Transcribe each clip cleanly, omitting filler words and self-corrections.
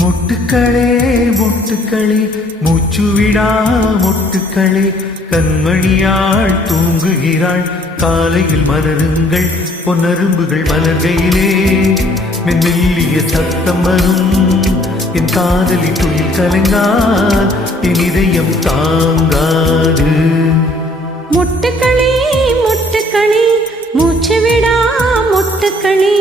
மொட்டுக்களே மொட்டுக்களே மூச்சுவிடா மொட்டுக்களே கண்மணியாள் தூங்குகிறாள் காலையில் மலருங்கள் பொன்னரும்புகள் மலர்கையிலே மெல்லிய சத்தம் வரும் என் காதலி துயில் கலைந்தால் என் இதயம் தாங்காது. மொட்டுக்களே மொட்டுக்களே மூச்சுவிடா மொட்டுக்களே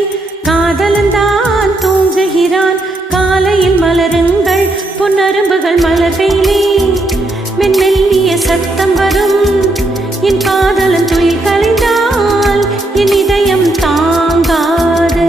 காதலந்தான் தூங்குகிறான் காலையில் மலருங்கள் பொன்னரும்புகள் மலர்கையிலே மெல்லிய சத்தம் வரும் என் காதலன் துயில் கலைந்தால் என் இதயம் தாங்காது.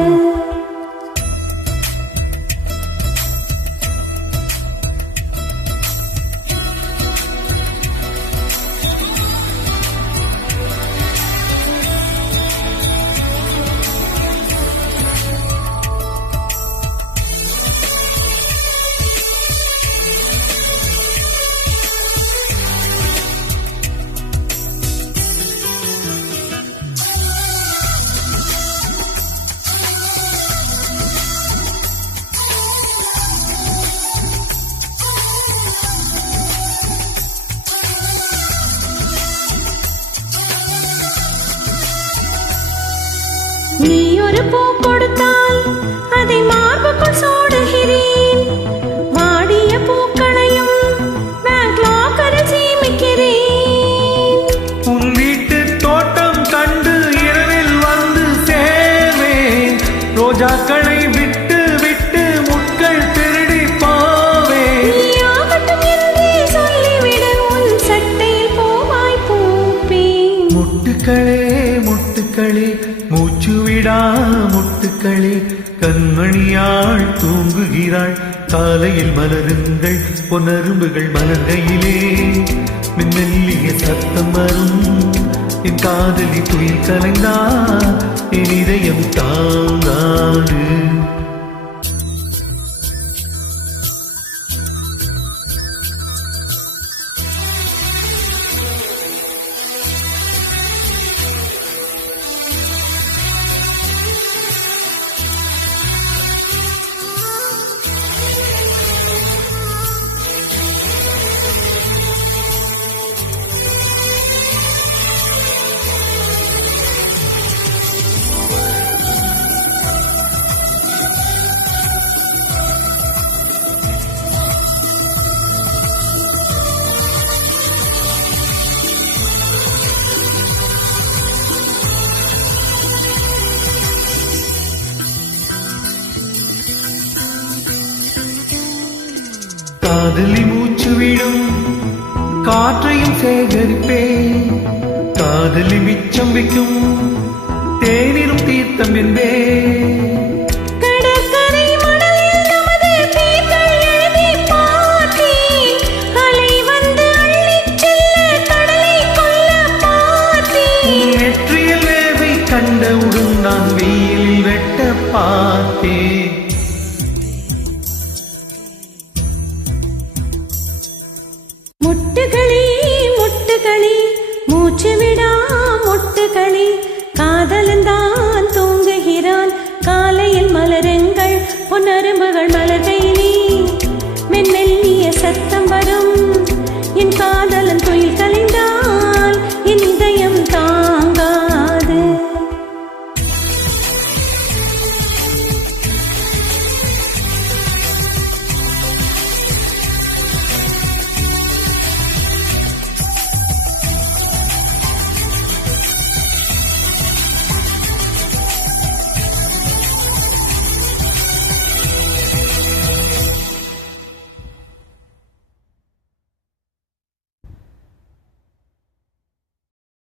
நீ ஒரு பூ கொடுத்தால் அதை மார்புக்குள் சூடுகிறேன் வாடிய பூக்களையும் பேங்க் லாக்கரில் சேமிக்கிறேன். உன் வீட்டு தோட்டம் கண்டு இரவில் வந்து சேவேன் ரோஜாக்களை விட்டு விட்டு முட்கள் திருடி போவேன். நீ ஆகட்டும் என்றே சொல்லிவிடு உன் சட்டையில் பூவாய் பூப்பேன். மொட்டுக்களே மொட்டுக்களே மூச்சுவிடா மொட்டுக்களே கண்மணியாள் தூங்குகிறாள் காலையில் மலருங்கள் பொன்னரும்புகள் மலர்கையிலே மெல்லிய சத்தம் வரும் என் காதலி துயில் கலைந்தால் என் இதயம் தாங்காது. காதலி மூச்சு விடும் காற்றையும் சேகரிப்பேன் காதலி மிச்சம் வைக்கும் தேனிலும் தீர்த்தம் என்பேன். நெற்றியில் வேவை கண்டவுடன் நான் வெயிலில் வெட்ட பார்த்தேன். மொட்டுகளே மொட்டுகளே மூச்சுவிடா மொட்டுகளே காதலந்தான் தூங்குகிறான் காலையில் மலருங்கள் பொன்னரும்புகள் மலர்கள்